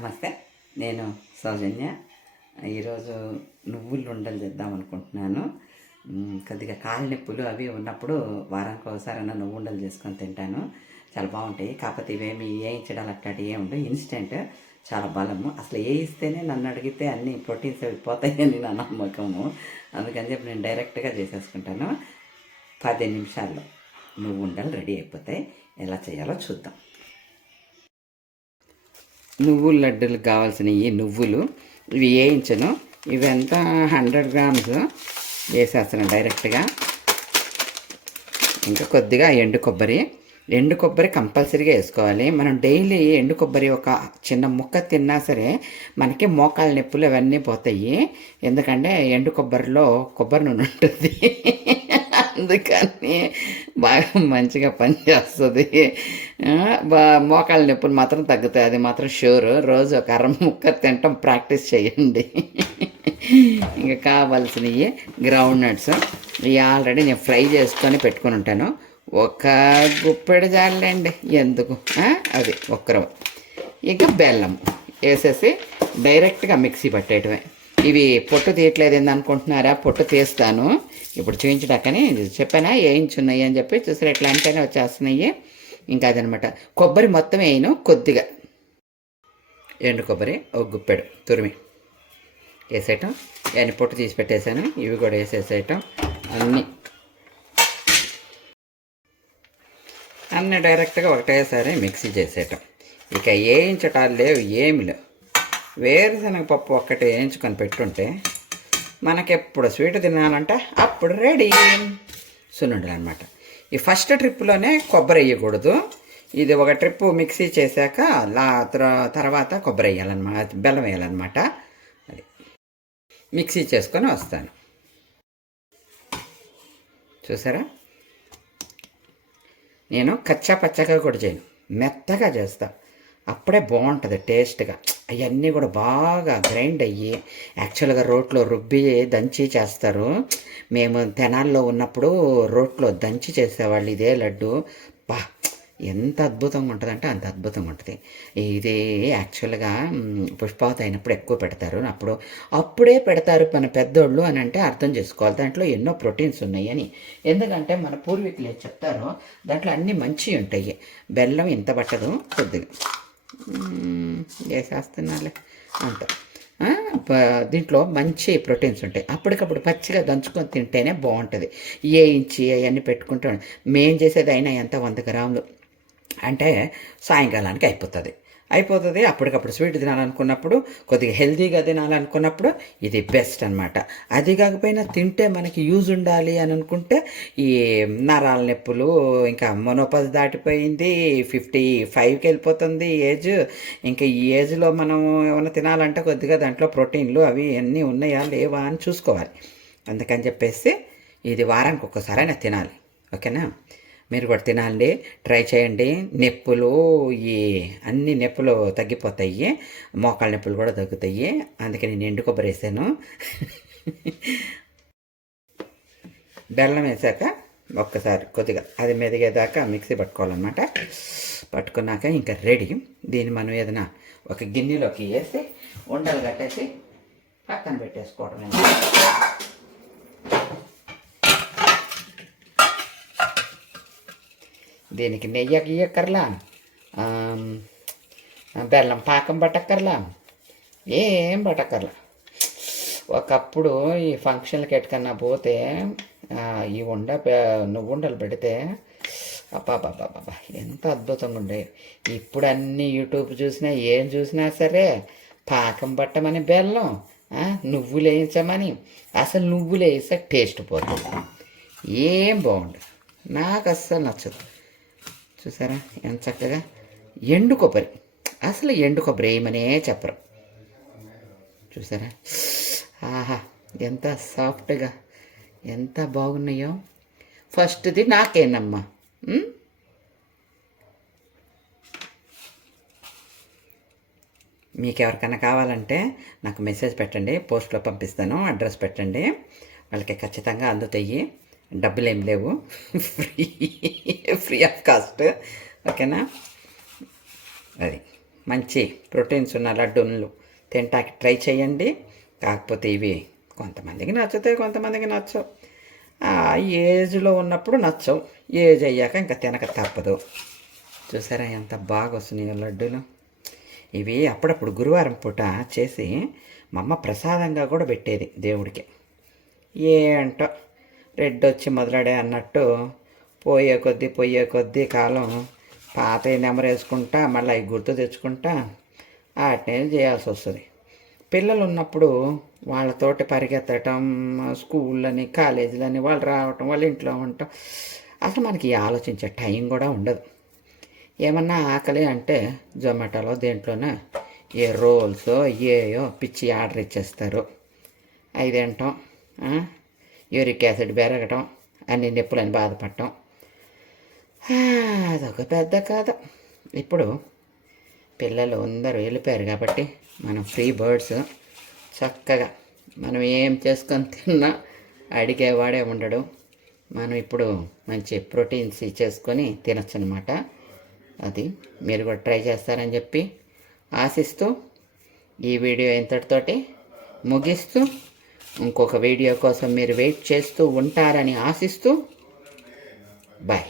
నమస్తే నేను సౌజన్య. ఈరోజు నువ్వులు ఉండలు చేద్దాం అనుకుంటున్నాను కొద్దిగా కాళ్ళ నొప్పులు అవి ఉన్నప్పుడు వారానికి ఒకసారి నువ్వు ఉండలు చేసుకొని తింటాను. చాలా బాగుంటాయి. కాకపోతే ఇవేమి వేయించడాలు అట్లాంటివి ఏమి ఉండవు. ఇన్స్టెంట్ చాలా బలము. అసలు వేయిస్తేనే నన్ను అడిగితే అన్ని ప్రోటీన్స్ అవి పోతాయని నా నమ్మకము. అందుకని చెప్పి నేను డైరెక్ట్గా చేసేసుకుంటాను. పది నిమిషాల్లో నువ్వు ఉండలు రెడీ అయిపోతాయి. ఎలా చేయాలో చూద్దాం. నువ్వుల లడ్డూలకు కావాల్సినవి నువ్వులు ఇవి వేయించను. ఇవంతా హండ్రెడ్ గ్రామ్స్ వేసేస్తాను డైరెక్ట్గా. ఇంకా కొద్దిగా ఎండు కొబ్బరి. ఎండు కొబ్బరి కంపల్సరీగా వేసుకోవాలి. మనం డైలీ ఎండు కొబ్బరి ఒక చిన్న ముక్క తిన్నా సరే మనకి మోకాళ్ళ నొప్పులు అవన్నీ పోతాయి. ఎందుకంటే ఎండు కొబ్బరిలో కొబ్బరి నూనె ఉంటుంది. అందుకని బాగా మంచిగా పనిచేస్తుంది మోకాళ్ళ నొప్పులు మాత్రం తగ్గుతాయి. అది మాత్రం షూర్ రోజు ఒక అర ముక్క తినటం ప్రాక్టీస్ చేయండి. ఇంకా కావాల్సినవి గ్రౌండ్ నట్స్ ఇవి ఆల్రెడీ నేను ఫ్రై చేసుకొని పెట్టుకొని ఉంటాను. ఒక గుప్పెడు జాలండి ఎందుకు? అది ఒక్కరవ ఇంకా బెల్లం వేసేసి డైరెక్ట్గా మిక్సీ పట్టేయటమే. ఇవి పొట్టు తీయట్లేదు అనుకుంటున్నారా? పొట్టు తీస్తాను. ఇప్పుడు చూపించడాకని చెప్పానా? వేయించున్నాయి అని చెప్పి చూసారు ఎట్లా అంటేనే వచ్చేస్తున్నాయి. ఇంకా అదనమాట. కొబ్బరి మొత్తం వేయను కొద్దిగా. ఎండు కొబ్బరి ఒక గుప్పెడు తురిమి. వేసేయటం. ఇవన్నీ పొట్టు తీసి పెట్టేశాను? ఇవి కూడా వేసేసేయటం. అన్నీ. అన్నీ డైరెక్ట్గా ఒకటేసారి మిక్సీ చేసేయటం. ఇక వేయించటాలు లేవు ఏమి లేవు. వేరుశనగ పప్పు ఒక్కటి వేయించుకొని పెట్టుంటే మనకెప్పుడు స్వీట్ తినాలంటే అప్పుడు రెడీ. సున్నుండలు అనమాట ఈ ఫస్ట్ ట్రిప్లోనే కొబ్బరి వేయకూడదు. ఇది ఒక ట్రిప్ మిక్సీ చేశాక లా తర్వాత కొబ్బరి వేయాలన్నమాట బెల్లం వేయాలన్నమాట. అది మిక్సీ చేసుకొని వస్తాను. చూసారా? నేను కచ్చా పచ్చగా కూడా చేయను. మెత్తగా చేస్తా. అప్పుడే బాగుంటుంది టేస్ట్గా. అవన్నీ కూడా బాగా గ్రైండ్ అయ్యి యాక్చువల్గా రోట్లో రుబ్బి దంచి చేస్తారు. మేము తెనాల్లో ఉన్నప్పుడు రోట్లో దంచి చేసేవాళ్ళు ఇదే లడ్డు. బా ఎంత అద్భుతంగా ఉంటుందంటే అంత అద్భుతంగా ఉంటుంది. ఇది యాక్చువల్గా పుష్పావతి అయినప్పుడు ఎక్కువ పెడతారు. అప్పుడు అప్పుడే పెడతారు మన పెద్దోళ్ళు అని అంటే అర్థం చేసుకోవాలి. దాంట్లో ఎన్నో ప్రోటీన్స్ ఉన్నాయి అని. ఎందుకంటే మన పూర్వీకులు ఏది చెప్తారో దాంట్లో అన్నీ మంచివి ఉంటాయి. బెల్లం ఇంత పట్టదు కొద్దిగా. వేసేస్తున్నాలే అంత దీంట్లో మంచి ప్రోటీన్స్ ఉంటాయి. అప్పటికప్పుడు పచ్చిగా దంచుకొని తింటేనే బాగుంటుంది. ఏ ఇంచి అవన్నీ పెట్టుకుంటాం మేం చేసేది అయినా ఎంత వంద గ్రాములు అంటే సాయంకాలానికి అయిపోతుంది. అయిపోతుంది. అప్పటికప్పుడు స్వీట్ తినాలనుకున్నప్పుడు కొద్దిగా హెల్తీగా తినాలనుకున్నప్పుడు ఇది బెస్ట్ అనమాట అది కాకపోయినా తింటే మనకి యూజ్ ఉండాలి అని అనుకుంటే ఈ నరాల నొప్పులు ఇంకా మొనోపది దాటిపోయింది ఫిఫ్టీ ఫైవ్కి వెళ్ళిపోతుంది ఏజ్. ఇంకా ఈ ఏజ్లో మనం ఏమైనా తినాలంటే కొద్దిగా దాంట్లో ప్రోటీన్లు అవి అన్నీ ఉన్నాయా లేవా అని చూసుకోవాలి. అందుకని చెప్పేసి ఇది వారానికి ఒక్కసారైనా తినాలి. ఓకేనా? మీరు కూడా తినాలండి. ట్రై చేయండి. నొప్పులు ఈ అన్ని నొప్పులు తగ్గిపోతాయి. మోకాళ్ళ నొప్పులు కూడా తగ్గుతాయి. అందుకని నేను ఎండు కొబ్బరి వేసాను. బెల్లం వేసాక ఒక్కసారి కొద్దిగా అది మెదిగేదాకా మిక్సీ పట్టుకోవాలన్నమాట. పట్టుకున్నాక ఇంకా రెడీ. దీన్ని మనం ఏదైనా ఒక గిన్నెలోకి వేసి ఉండలు కట్టేసి పక్కన పెట్టేసుకోవడం దీనికి నెయ్యి గీయక్కర్లా బెల్లం పాకం పట్టక్కర్లా ఏం పట్టక్కర్లా ఒకప్పుడు ఈ ఫంక్షన్లకి ఎట్టుకన్నా పోతే ఈ ఉండ నువ్వు ఉండలు పెడితే అబ్బాబాబాబా ఎంత అద్భుతంగా ఉండే ఇప్పుడు అన్ని యూట్యూబ్ చూసినా ఏం చూసినా సరే పాకం పట్టమని బెల్లం నువ్వులు వేయించమని అసలు నువ్వులు వేస్తే టేస్ట్ పోతుంది. ఏం బాగుండదు. నాకు అస్సలు నచ్చదు. చూసారా? ఎంత చక్కగా? ఎండు కొబ్బరి. అసలు ఎండు కొబ్బరి వేయమనే చెప్పరు. చూసారా? ఆహా ఎంత సాఫ్ట్గా ఎంత బాగున్నాయో. ఫస్ట్ది నాకేనమ్మా. మీకు ఎవరికైనా కావాలంటే నాకు మెసేజ్ పెట్టండి పోస్ట్లో పంపిస్తాను అడ్రస్ పెట్టండి. వాళ్ళకి ఖచ్చితంగా అందుతాయి డబ్బులు ఏం లేవు. ఫ్రీ ఫ్రీ ఆఫ్ కాస్ట్ ఓకేనా? అది. మంచి ప్రోటీన్స్ ఉన్న లడ్డూలు తింటాకి ట్రై చేయండి. కాకపోతే ఇవి కొంతమందికి నచ్చుతాయి కొంతమందికి నచ్చవు. ఆ ఏజ్లో ఉన్నప్పుడు నచ్చవు. ఏజ్ అయ్యాక ఇంకా తినక తప్పదు. చూసారా ఎంత బాగా వస్తున్నాయో లడ్డూలు. ఇవి అప్పుడప్పుడు గురువారం పూట చేసి మా అమ్మ ప్రసాదంగా కూడా పెట్టేది దేవుడికి. ఏంటో రెడ్ వచ్చి మొదలడే అన్నట్టు పోయే కొద్దీ పోయే కొద్దీ కాలం పాత నెంబర్ వేసుకుంటా మళ్ళీ అవి గుర్తు తెచ్చుకుంటా వాటినే చేయాల్సి వస్తుంది. పిల్లలు ఉన్నప్పుడు వాళ్ళతోటి పరిగెత్తటం స్కూళ్ళని కాలేజీలని వాళ్ళు రావటం వాళ్ళ ఇంట్లో ఉండటం అసలు మనకి ఆలోచించే టైం కూడా ఉండదు. ఏమన్నా ఆకలి అంటే జొమాటోలో దేంట్లోనే? ఏ రోల్స్ ఏయో పిచ్చి ఆర్డర్ ఇచ్చేస్తారు. అవి తింటాం యూరిక్ యాసిడ్ పెరగటం అన్ని నొప్పులని బాధపడటం. అదొక పెద్ద కథ. ఇప్పుడు పిల్లలు అందరూ వెళ్ళిపోయారు కాబట్టి మనం ఫ్రీ బర్డ్స్ చక్కగా మనం ఏం చేసుకొని తిన్నా అడిగేవాడే ఉండడు. మనం ఇప్పుడు మంచి ప్రోటీన్స్ చేసుకొని తినచ్చు అనమాట అది మీరు కూడా ట్రై చేస్తారని చెప్పి ఆశిస్తూ ఈ వీడియో ఇంతటితోటి ముగిస్తూ ఇంకొక వీడియో కోసం మీరు వెయిట్ చేస్తూ ఉంటారని ఆశిస్తూ బాయ్